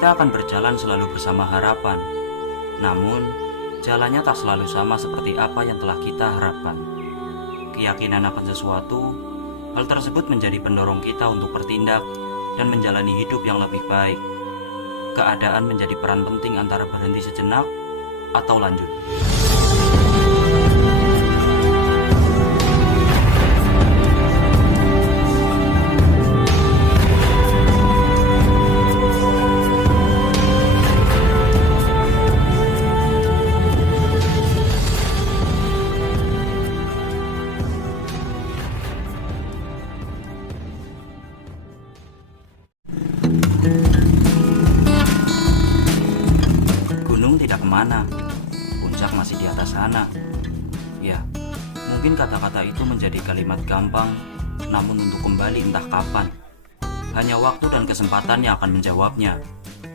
Kita akan berjalan selalu bersama harapan, namun jalannya tak selalu sama seperti apa yang telah kita harapkan. Keyakinan akan sesuatu, hal tersebut menjadi pendorong kita untuk bertindak dan menjalani hidup yang lebih baik. Keadaan menjadi peran penting antara berhenti sejenak atau lanjut. Gunung tidak kemana, puncak masih di atas sana. Ya, mungkin kata-kata itu menjadi kalimat gampang, namun untuk kembali entah kapan. Hanya waktu dan kesempatan yang akan menjawabnya.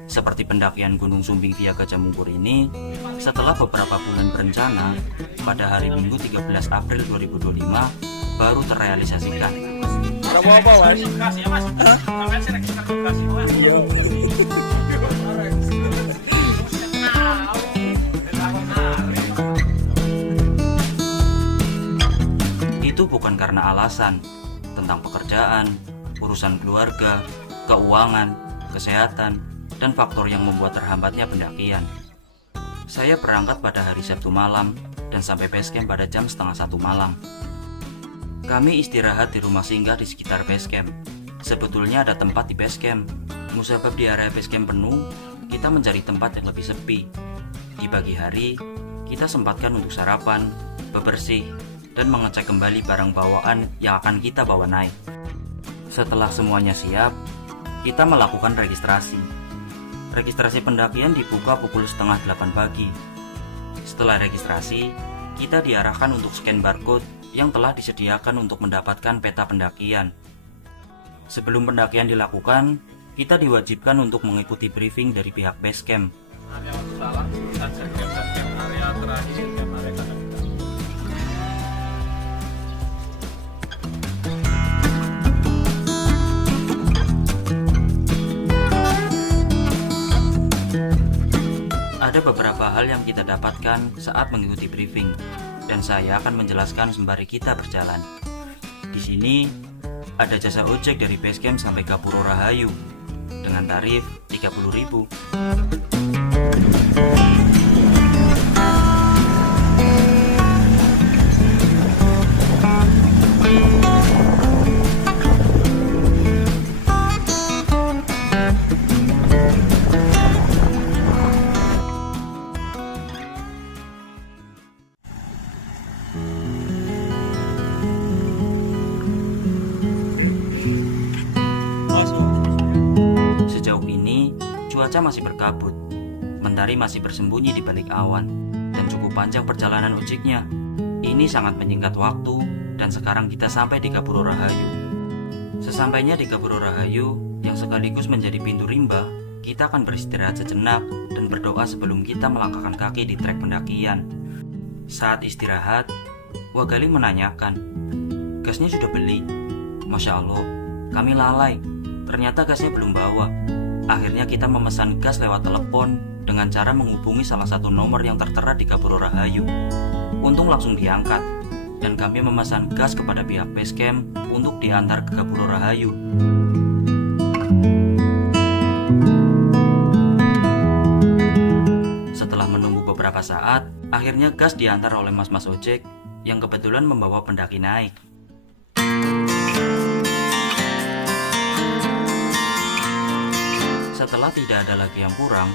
Seperti pendakian Gunung Sumbing via Gajah Mungkur ini, setelah beberapa bulan berencana, pada hari Minggu 13 April 2025, baru terrealisasikan. Itu bukan karena alasan tentang pekerjaan, urusan keluarga, keuangan, kesehatan, dan faktor yang membuat terhambatnya pendakian. Saya berangkat pada hari Sabtu malam dan sampai base camp pada jam setengah 1 malam. Kami istirahat di rumah singgah di sekitar base camp. Sebetulnya ada tempat di base camp, musabab di area base camp penuh, kita mencari tempat yang lebih sepi. Di pagi hari, kita sempatkan untuk sarapan, bebersih, dan mengecek kembali barang bawaan yang akan kita bawa naik. Setelah semuanya siap, kita melakukan registrasi. Registrasi pendakian dibuka pukul setengah 8 pagi. Setelah registrasi, kita diarahkan untuk scan barcode yang telah disediakan untuk mendapatkan peta pendakian. Sebelum pendakian dilakukan, kita diwajibkan untuk mengikuti briefing dari pihak base camp. Ada beberapa hal yang kita dapatkan saat mengikuti briefing, dan saya akan menjelaskan sembari kita berjalan. Di sini ada jasa ojek dari base camp sampai Gapuro Rahayu dengan tarif 30.000. Sejauh ini, cuaca masih berkabut, mentari masih bersembunyi di balik awan, dan cukup panjang perjalanan ojeknya. Ini sangat menyingkat waktu, dan sekarang kita sampai di Gapuro Rahayu. Sesampainya di Gapuro Rahayu, yang sekaligus menjadi pintu rimba, kita akan beristirahat sejenak dan berdoa sebelum kita melangkahkan kaki di trek pendakian. Saat istirahat, Wagali menanyakan, "Gasnya sudah beli?" Masya Allah, kami lalai. Ternyata gasnya belum bawa. Akhirnya kita memesan gas lewat telepon dengan cara menghubungi salah satu nomor yang tertera di Gapuro Rahayu. Untung langsung diangkat, dan kami memesan gas kepada pihak base camp untuk diantar ke Gapuro Rahayu. Setelah menunggu beberapa saat, akhirnya gas diantar oleh mas-mas ojek yang kebetulan membawa pendaki naik. Setelah tidak ada lagi yang kurang,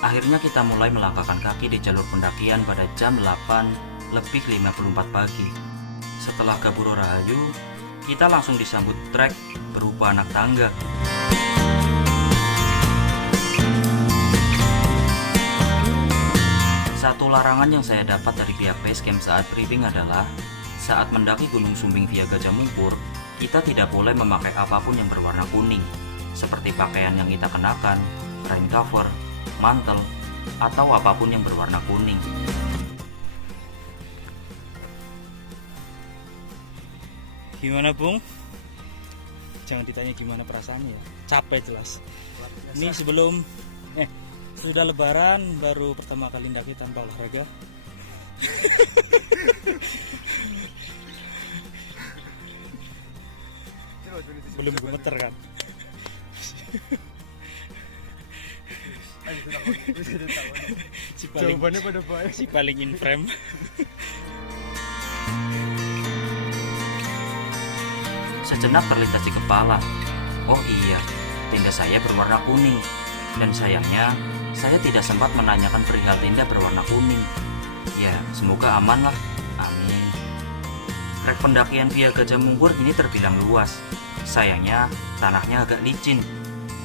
akhirnya kita mulai melangkahkan kaki di jalur pendakian pada jam 8:54 pagi. Setelah Gapuro Rahayu, kita langsung disambut trek berupa anak tangga. Satu larangan yang saya dapat dari pihak base camp saat briefing adalah saat mendaki Gunung Sumbing via Gajah Mungkur, kita tidak boleh memakai apapun yang berwarna kuning, seperti pakaian yang kita kenakan, rain cover, mantel, atau apapun yang berwarna kuning. Gimana Bung? Jangan ditanya gimana perasaannya ya. Capek jelas. Ini sebelum Sudah lebaran, baru pertama kali ndaki tanpa olahraga. Belum gemeter kan? Jawabannya pada baik. Si paling in frame. Sejenak terlintas di kepala. Oh iya, tenda saya berwarna kuning. Dan sayangnya, saya tidak sempat menanyakan perihal tenda berwarna kuning. Ya, semoga aman lah. Amin. Trek pendakian via Gajah Mungkur ini terbilang luas. Sayangnya, tanahnya agak licin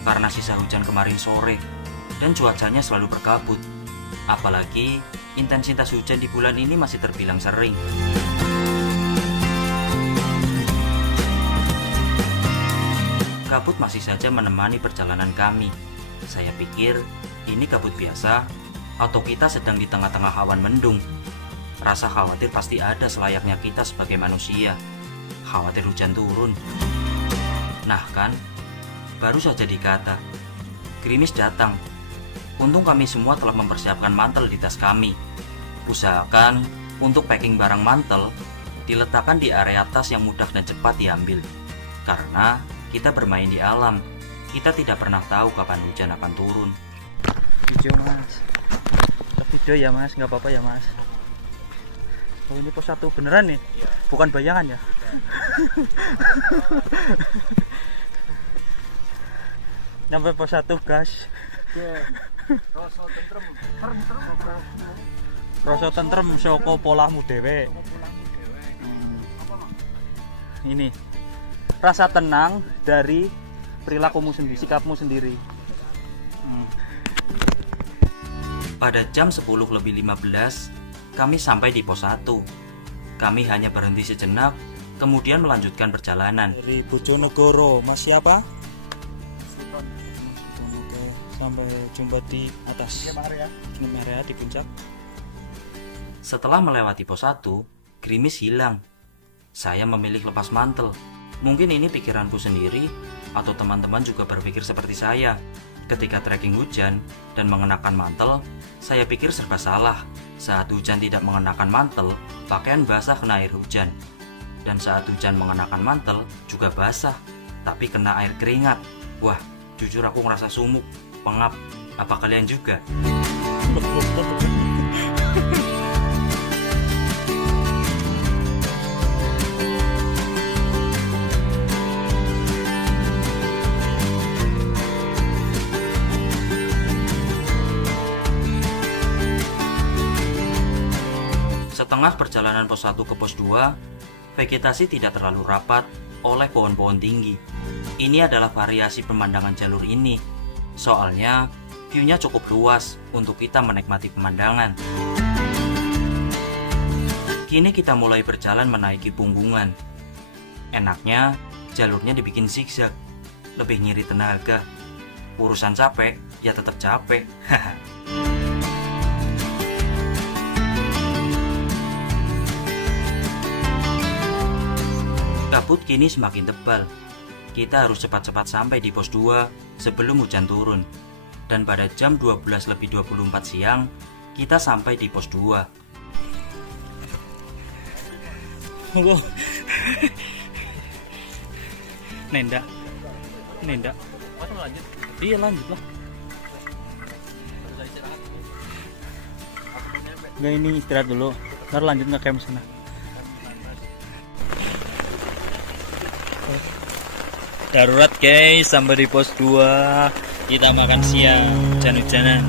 karena sisa hujan kemarin sore. Dan cuacanya selalu berkabut. Apalagi, intensitas hujan di bulan ini masih terbilang sering. Kabut masih saja menemani perjalanan kami. Saya pikir ini kabut biasa atau kita sedang di tengah-tengah awan mendung. Rasa khawatir pasti ada selayaknya kita sebagai manusia. Khawatir hujan turun. Nah kan, baru saja dikata. Gerimis datang. Untung kami semua telah mempersiapkan mantel di tas kami. Usahakan untuk packing barang mantel diletakkan di area tas yang mudah dan cepat diambil. Karena kita bermain di alam, kita tidak pernah tahu kapan hujan akan turun. Video mas, video ya mas, nggak apa-apa ya mas. Oh ini pos 1 beneran nih, bukan bayangan ya? Nyampe pos 1 gas. Rasa tentrem saka polahmu dhewe. Ini rasa tenang dari perilakumu sendiri, sikapmu sendiri. Pada jam 10:15, kami sampai di pos 1. Kami hanya berhenti sejenak, kemudian melanjutkan perjalanan. Dari Bojonegoro, Mas siapa? Oke, sampai jumpa di atas. Camp area di puncak. Setelah melewati pos 1, gerimis hilang. Saya memilih lepas mantel. Mungkin ini pikiranku sendiri, atau teman-teman juga berpikir seperti saya. Ketika trekking hujan dan mengenakan mantel, saya pikir serba salah. Saat hujan tidak mengenakan mantel, pakaian basah kena air hujan. Dan saat hujan mengenakan mantel, juga basah, tapi kena air keringat. Wah, jujur aku ngerasa sumuk, pengap. Apa kalian juga? Setengah perjalanan pos 1 ke pos 2, vegetasi tidak terlalu rapat oleh pohon-pohon tinggi. Ini adalah variasi pemandangan jalur ini. Soalnya, view-nya cukup luas untuk kita menikmati pemandangan. Kini kita mulai berjalan menaiki punggungan. Enaknya, jalurnya dibikin zigzag. Lebih nyiri tenaga. Urusan capek, ya tetap capek. Kabut kini semakin tebal. Kita harus cepat-cepat sampai di pos 2 sebelum hujan turun. Dan pada jam 12:24 siang, kita sampai di pos 2. Halo. Nenda. Iya lanjut lah. Nggak, ini istirahat dulu. Ntar lanjut ke camp sana. Darurat guys, sampai di pos 2. Kita makan siang, hujan-hujanan.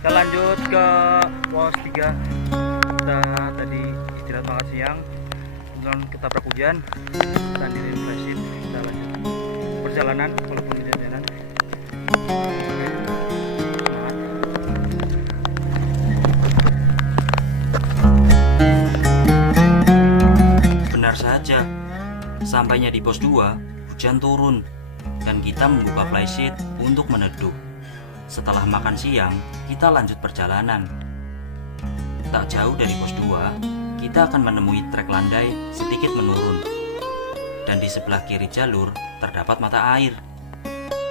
Kita lanjut ke pos 3. Kita tadi istirahat makan siang, kemudian ketabrak hujan dan di refreshing. Kita lanjut perjalanan walaupun hujan-hujanan. Sampainya di pos 2, hujan turun dan kita membuka flysheet untuk meneduh. Setelah makan siang, kita lanjut perjalanan. Tak jauh dari pos 2, kita akan menemui trek landai sedikit menurun. Dan di sebelah kiri jalur terdapat mata air.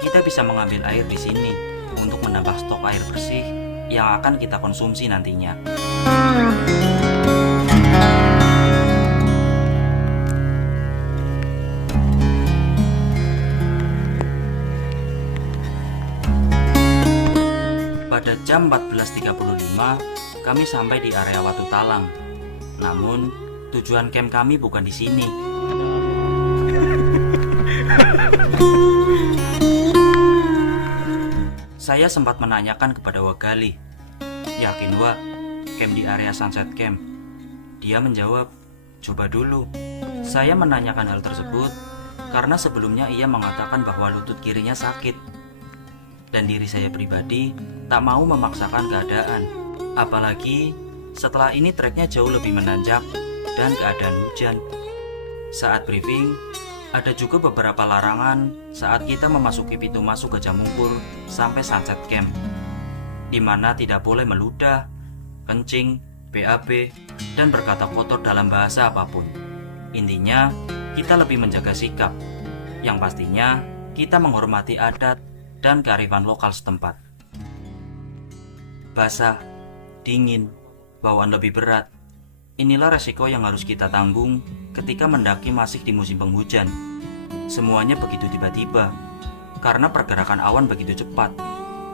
Kita bisa mengambil air di sini untuk menambah stok air bersih yang akan kita konsumsi nantinya. Pada jam 14.35, kami sampai di area Watu Talang. Namun, tujuan camp kami bukan di sini. Saya sempat menanyakan kepada Wagali, "Yakin Wak, camp di area Sunset Camp?" Dia menjawab, "Coba dulu." Saya menanyakan hal tersebut karena sebelumnya ia mengatakan bahwa lutut kirinya sakit. Dan diri saya pribadi tak mau memaksakan keadaan. Apalagi setelah ini treknya jauh lebih menanjak dan keadaan hujan. Saat briefing, ada juga beberapa larangan saat kita memasuki pintu masuk Gajah Mungkur sampai Sunset Camp, di mana tidak boleh meludah, kencing, BAB, dan berkata kotor dalam bahasa apapun. Intinya, kita lebih menjaga sikap, yang pastinya kita menghormati adat dan kearifan lokal setempat. Basah, dingin, bawaan lebih berat. Inilah resiko yang harus kita tanggung ketika mendaki masih di musim penghujan. Semuanya begitu tiba-tiba, karena pergerakan awan begitu cepat,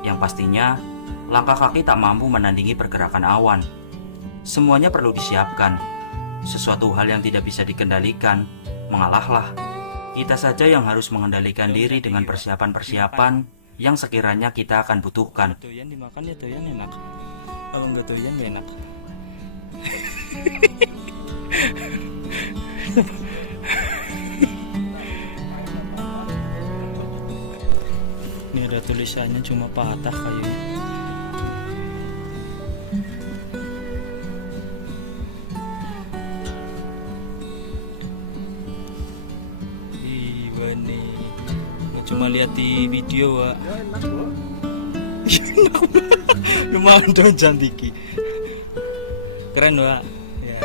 yang pastinya langkah kaki tak mampu menandingi pergerakan awan. Semuanya perlu disiapkan. Sesuatu hal yang tidak bisa dikendalikan, mengalahlah. Kita saja yang harus mengendalikan diri dengan persiapan-persiapan yang sekiranya kita akan butuhkan. Doyan dimakan ya doyan enak. Kalau nggak doyan nggak enak. Ini ada tulisannya cuma patah kayaknya. Iya nih. Cuma lihat di video, Wak. Lumayan dong jantiki. Keren, Wak. Ya.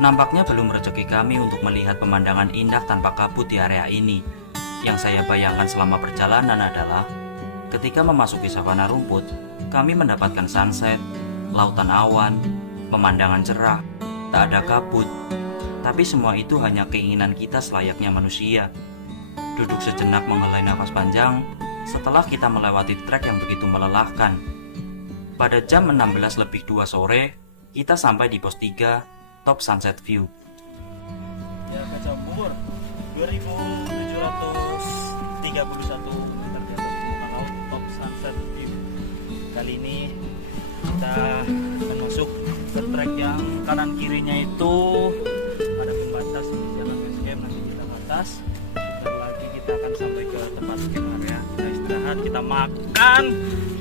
Nampaknya belum rezeki kami untuk melihat pemandangan indah tanpa kabut di area ini. Yang saya bayangkan selama perjalanan adalah ketika memasuki savana rumput, kami mendapatkan sunset, lautan awan, pemandangan cerah, tak ada kabut. Tapi semua itu hanya keinginan kita selayaknya manusia. Duduk sejenak menghela nafas panjang setelah kita melewati trek yang begitu melelahkan. Pada jam 16:02 sore, kita sampai di pos 3, Top Sunset View. Ya, Gajah Mungkur 2731 meter di atas permukaan laut, Top Sunset View. Kali ini kita akan masuk ke trek yang kanan kirinya itu ada pembatas di jalan base camp. Nanti kita ke atas, sebentar lagi kita akan sampai ke tempat camp area. Kita istirahat, kita makan,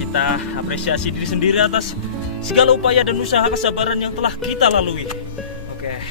kita apresiasi diri sendiri atas segala upaya dan usaha kesabaran yang telah kita lalui. Oke.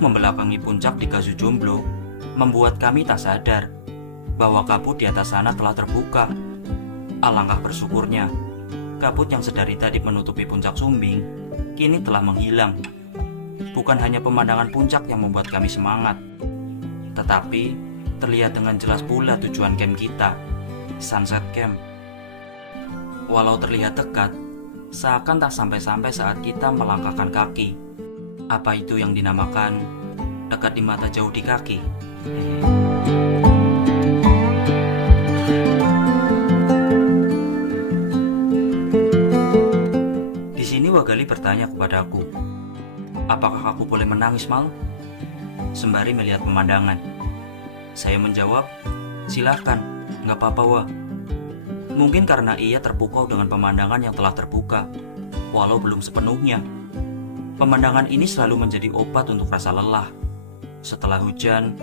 Membelakangi puncak di Kazu Jomblo membuat kami tak sadar bahwa kabut di atas sana telah terbuka. Alangkah bersyukurnya, kabut yang sedari tadi menutupi puncak Sumbing kini telah menghilang. Bukan hanya pemandangan puncak yang membuat kami semangat, tetapi terlihat dengan jelas pula tujuan camp kita, Sunset Camp. Walau terlihat dekat, seakan tak sampai-sampai saat kita melangkahkan kaki. Apa itu yang dinamakan dekat di mata jauh di kaki. Di sini Wagali bertanya kepadaku, apakah aku boleh menangis, Mal? Sembari melihat pemandangan. Saya menjawab, silakan, nggak apa-apa, Wah. Mungkin karena ia terpukau dengan pemandangan yang telah terbuka, walau belum sepenuhnya. Pemandangan ini selalu menjadi obat untuk rasa lelah. Setelah hujan,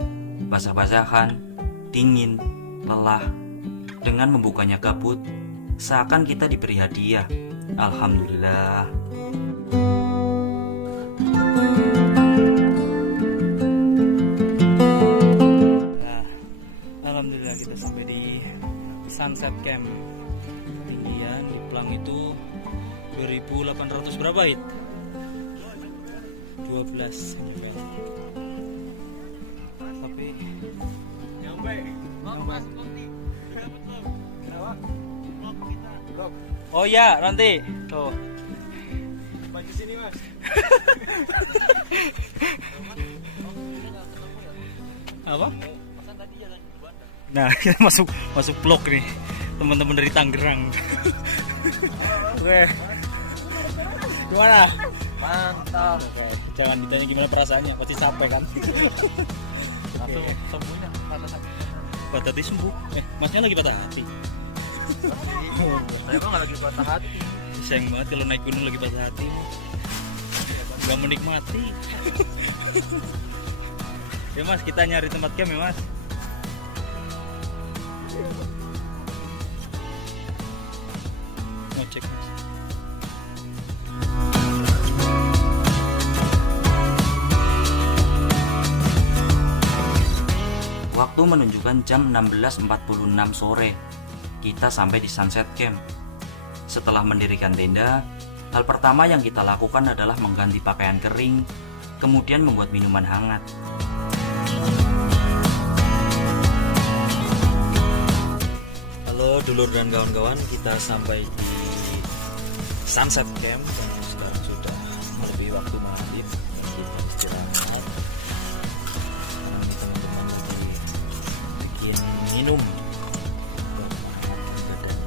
basah-basahan, dingin, lelah. Dengan membukanya kabut, seakan kita diberi hadiah. Alhamdulillah. Nah, alhamdulillah kita sampai di Sunset Camp. Ketinggian di Plang itu 2800 berapa, Hit? 12 mil. Tapi nyampe. Oh ya, nanti tuh. Bagi sini, Mas. Apa? Nah, kita masuk vlog nih. Teman-teman dari Tangerang. Oke. Gimana? Mantap. Oke. Jangan ditanya gimana perasaannya, pasti capek kan. Langsung sembuhnya patah hati. Patah hati sembuh. Masnya lagi patah hati. Saya emang lagi patah hati. Sayang banget kalau naik gunung lagi patah hati. Gak menikmati. Ya Mas, kita nyari tempat camp ya Mas. Mau cek Mas. Waktu menunjukkan jam 16.46 sore. Kita sampai di Sunset Camp. Setelah mendirikan tenda, hal pertama yang kita lakukan adalah mengganti pakaian kering, kemudian membuat minuman hangat. Halo dulur dan kawan-kawan, kita sampai di Sunset Camp dan sekarang sudah melebihi waktu maghrib. Kita istirahat. Sekarang ini teman-teman lagi bikin minum buat menghangatkan badan.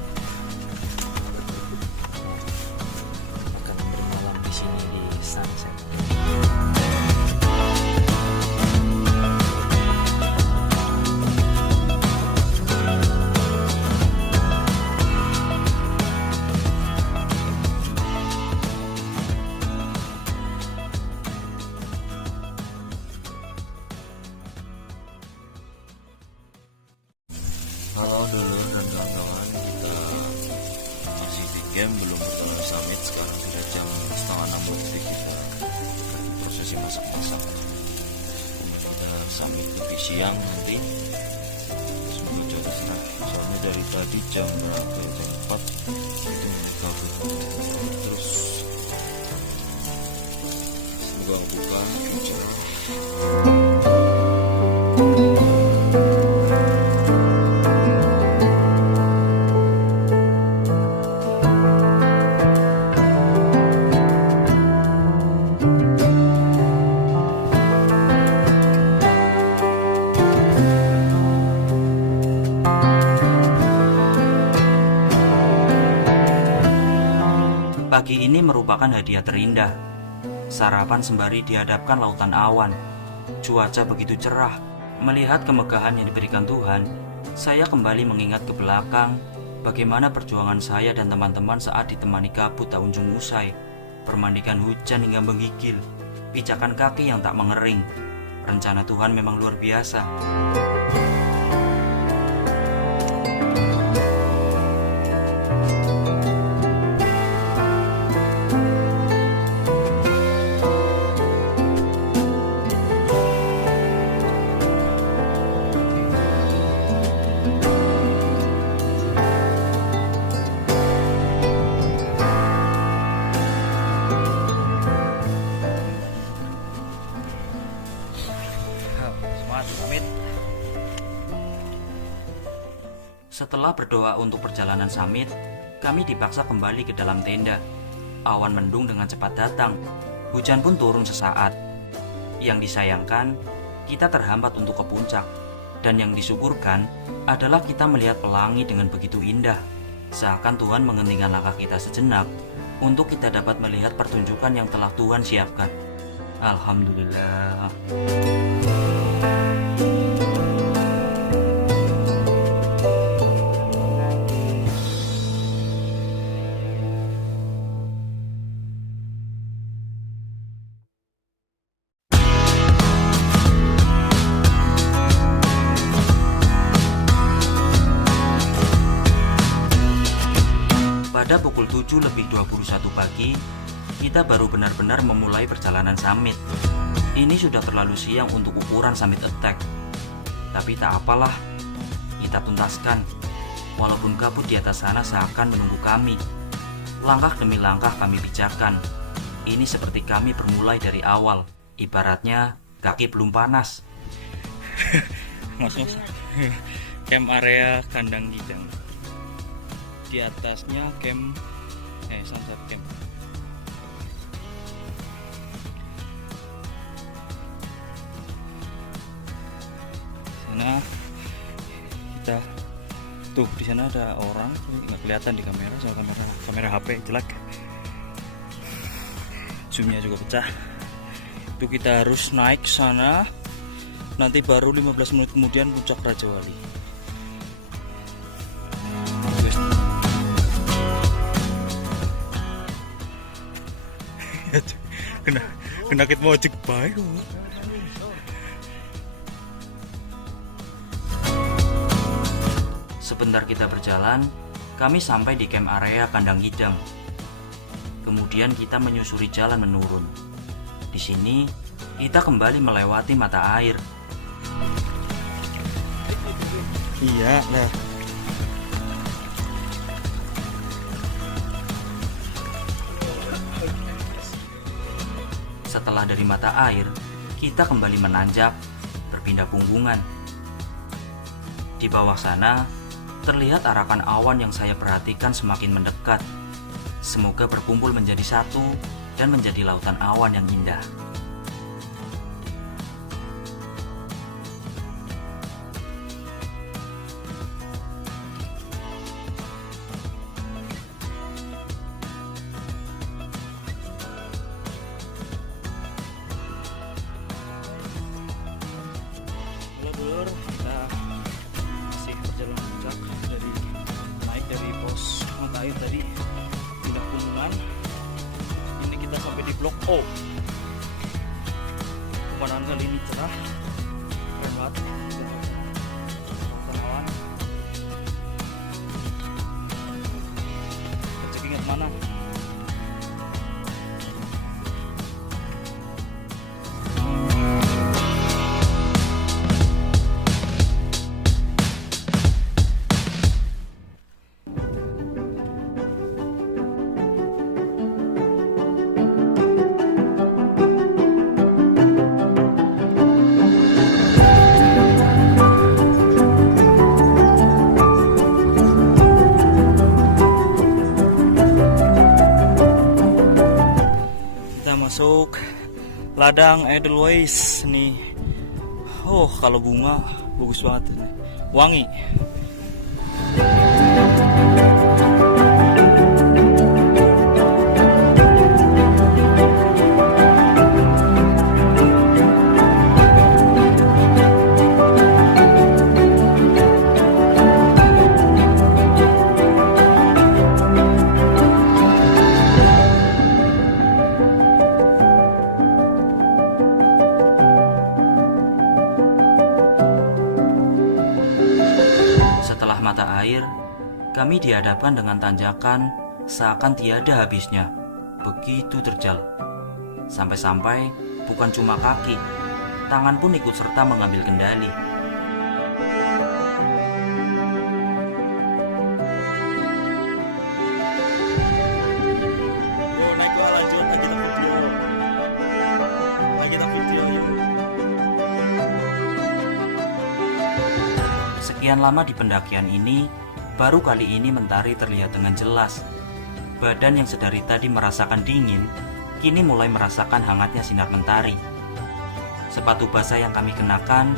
Akan bermalam di sini di Sunset. Halo dulur dan kawan-kawan, kita masih di camp, belum berjalan summit. Sekarang sudah jam 5:30 waktu kita prosesi masak-masak. Kita summit lebih siang nanti. Semoga jauh cerah. Soalnya dari tadi jam berapa? Jam 4 itu kabut terus. Semoga buka hujan. Pagi ini merupakan hadiah terindah. Sarapan sembari dihadapkan lautan awan. Cuaca begitu cerah. Melihat kemegahan yang diberikan Tuhan, saya kembali mengingat ke belakang bagaimana perjuangan saya dan teman-teman saat ditemani kabut tak kunjung usai. Permandikan hujan hingga menggigil, pijakan kaki yang tak mengering. Rencana Tuhan memang luar biasa. Semangat, pamit. Setelah berdoa untuk perjalanan summit, kami dipaksa kembali ke dalam tenda. Awan mendung dengan cepat datang. Hujan pun turun sesaat. Yang disayangkan, kita terhambat untuk ke puncak. Dan yang disyukurkan adalah kita melihat pelangi dengan begitu indah. Seakan Tuhan menghentikan langkah kita sejenak untuk kita dapat melihat pertunjukan yang telah Tuhan siapkan. Alhamdulillah. Pada pukul 7:21 pagi, kita baru benar-benar memulai perjalanan summit. Ini sudah terlalu siang untuk ukuran summit attack. Tapi tak apalah, kita tuntaskan. Walaupun kabut di atas sana seakan menunggu kami. Langkah demi langkah kami bicarakan. Ini seperti kami bermulai dari awal. Ibaratnya kaki belum panas. Mas camp area kandang Gidang. Di atasnya camp sunset camp. Sana kita tuh, di sana ada orang nggak kelihatan di kamera, soal kamera HP jelek, zoomnya juga pecah. Itu kita harus naik sana, nanti baru 15 menit kemudian puncak Raja Wali. kena kit mojek baik. Sebentar kita berjalan, kami sampai di camp area kandang Gidang. Kemudian kita menyusuri jalan menurun. Di sini kita kembali melewati mata air. Iya, nah. Setelah dari mata air, kita kembali menanjak, berpindah punggungan. Di bawah sana, terlihat arakan awan yang saya perhatikan semakin mendekat. Semoga berkumpul menjadi satu dan menjadi lautan awan yang indah. Dulur, kita masih perjalanan puncak naik dari pos mata air tadi, pindah punggungan. Ini kita sampai di blok O. Pemandangan kali ini cerah, keren banget. Awan. Cek ingat mana? Masuk ladang Edelweiss nih. Oh, kalau bunga bagus banget ini. Wangi. Mata air, kami dihadapkan dengan tanjakan seakan tiada habisnya, begitu terjal. Sampai-sampai bukan cuma kaki, tangan pun ikut serta mengambil kendali. Yuk naik gua lanjut, lagi kita video. Yuk. Sekian lama di pendakian ini, baru kali ini mentari terlihat dengan jelas. Badan yang sedari tadi merasakan dingin, kini mulai merasakan hangatnya sinar mentari. Sepatu basah yang kami kenakan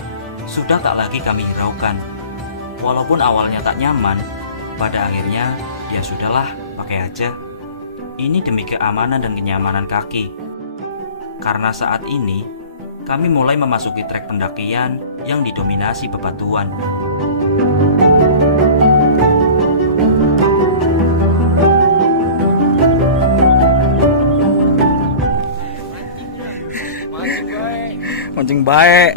sudah tak lagi kami hiraukan. Walaupun awalnya tak nyaman, pada akhirnya ya sudahlah, pakai aja. Ini demi keamanan dan kenyamanan kaki. Karena saat ini kami mulai memasuki trek pendakian yang didominasi bebatuan. Mancing baik.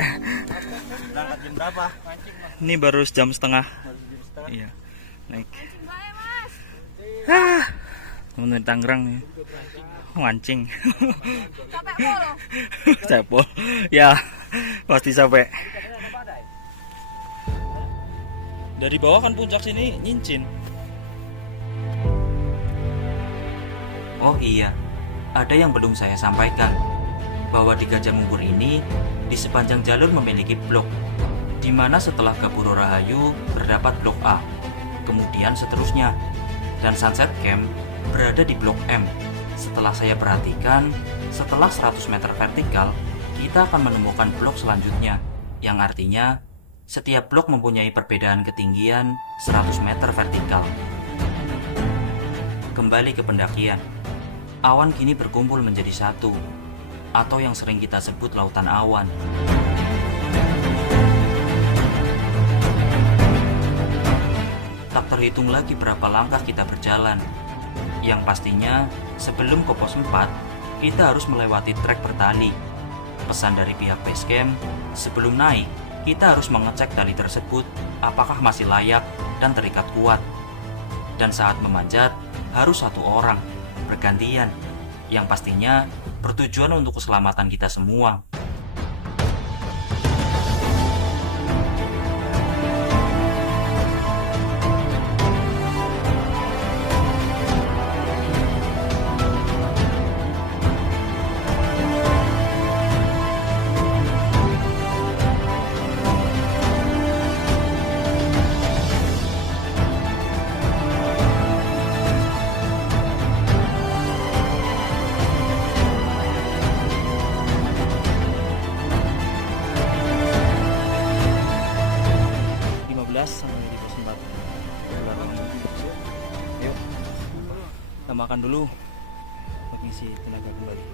Berangkat jam berapa? Ini baru jam setengah. Iya. Naik. Temen Tangerang nih. Mancing. Capek. Ya, pasti capek. Dari bawah kan puncak sini nyincin. Oh iya, ada yang belum saya sampaikan, bahwa di Gajah Mungkur ini di sepanjang jalur memiliki blok, di mana setelah Gapura Rahayu terdapat blok A, kemudian seterusnya, dan Sunset Camp berada di blok M. Setelah saya perhatikan, setelah 100 meter vertikal, kita akan menemukan blok selanjutnya, yang artinya setiap blok mempunyai perbedaan ketinggian 100 meter vertikal. Kembali ke pendakian, awan kini berkumpul menjadi satu, atau yang sering kita sebut lautan awan. Tak terhitung lagi berapa langkah kita berjalan. Yang pastinya, sebelum ke pos 4, kita harus melewati trek bertali. Pesan dari pihak base camp, sebelum naik, kita harus mengecek tali tersebut apakah masih layak dan terikat kuat. Dan saat memanjat, harus satu orang, bergantian. Yang pastinya bertujuan untuk keselamatan kita semua. 15 sampai di pos 4. Yuk, kita makan dulu untuk ngisi tenaga kembali.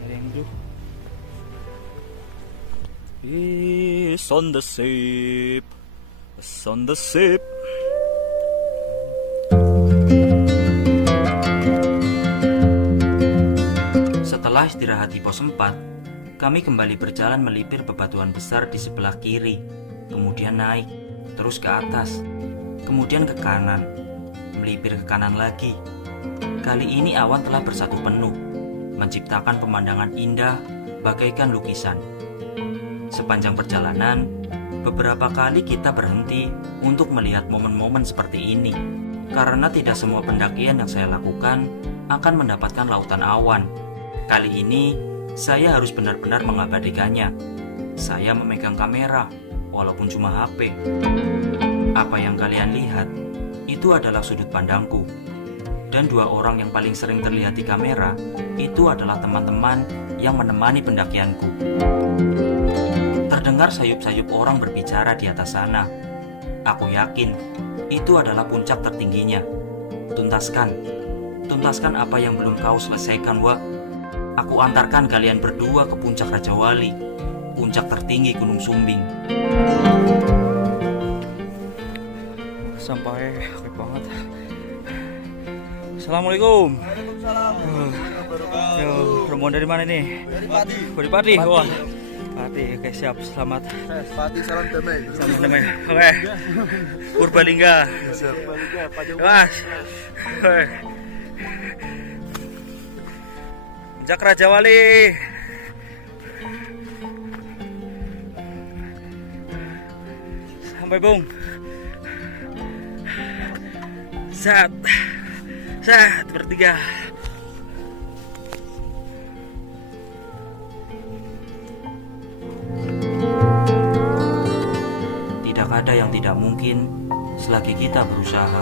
Nyari yang duduk. It's on the ship, it's on the ship. Setelah istirahat di pos 4, kami kembali berjalan melipir bebatuan besar di sebelah kiri, kemudian naik, terus ke atas, kemudian ke kanan, melipir ke kanan lagi. Kali ini awan telah bersatu penuh, menciptakan pemandangan indah bagaikan lukisan. Sepanjang perjalanan, beberapa kali kita berhenti untuk melihat momen-momen seperti ini, karena tidak semua pendakian yang saya lakukan akan mendapatkan lautan awan. Kali ini, saya harus benar-benar mengabadikannya. Saya memegang kamera, walaupun cuma HP. Apa yang kalian lihat, itu adalah sudut pandangku. Dan dua orang yang paling sering terlihat di kamera, itu adalah teman-teman yang menemani pendakianku. Terdengar sayup-sayup orang berbicara di atas sana. Aku yakin, itu adalah puncak tertingginya. Tuntaskan apa yang belum kau selesaikan, Wak. Aku antarkan kalian berdua ke puncak Raja Wali, puncak tertinggi Gunung Sumbing. Sampai capek banget. Assalamualaikum. Waalaikumsalam. Yo, rombongan dari mana nih? Dari Pati. Dari Pati. Wah. Pati, oke siap. Selamat. Pati salam damai. Salam damai. Oke. Purbalingga. Siap. Mas. Oke. Puncak Raja Wali. Sampai Bung. Sat bertiga. Tidak ada yang tidak mungkin selagi kita berusaha.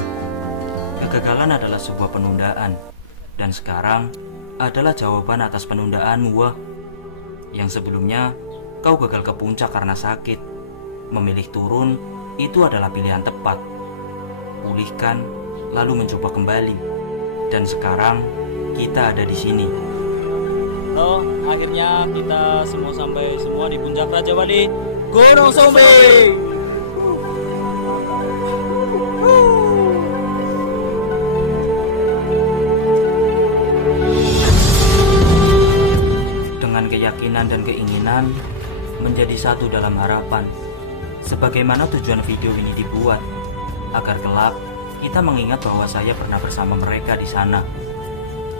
Kegagalan adalah sebuah penundaan, dan sekarang adalah jawaban atas penundaanmu, Wah. Yang sebelumnya kau gagal ke puncak karena sakit. Memilih turun itu adalah pilihan tepat. Pulihkan, lalu mencoba kembali. Dan sekarang kita ada di sini. Oh, akhirnya kita sampai semua di puncak Raja Wali, Gunung Sumbi. Dengan keyakinan dan keinginan menjadi satu dalam harapan. Sebagaimana tujuan video ini dibuat, agar kelak kita mengingat bahwa saya pernah bersama mereka di sana.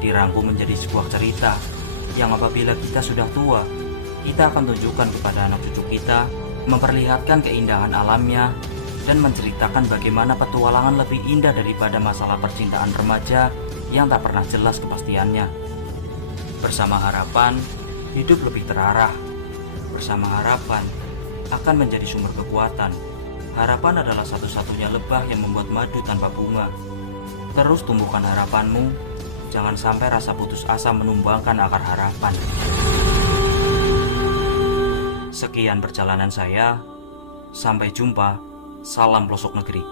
Dirangkum menjadi sebuah cerita yang apabila kita sudah tua, kita akan tunjukkan kepada anak cucu kita, memperlihatkan keindahan alamnya, dan menceritakan bagaimana petualangan lebih indah daripada masalah percintaan remaja yang tak pernah jelas kepastiannya. Bersama harapan, hidup lebih terarah. Bersama harapan, akan menjadi sumber kekuatan. Harapan adalah satu-satunya lebah yang membuat madu tanpa bunga. Terus tumbuhkan harapanmu, jangan sampai rasa putus asa menumbangkan akar harapan. Sekian perjalanan saya, sampai jumpa, salam pelosok negeri.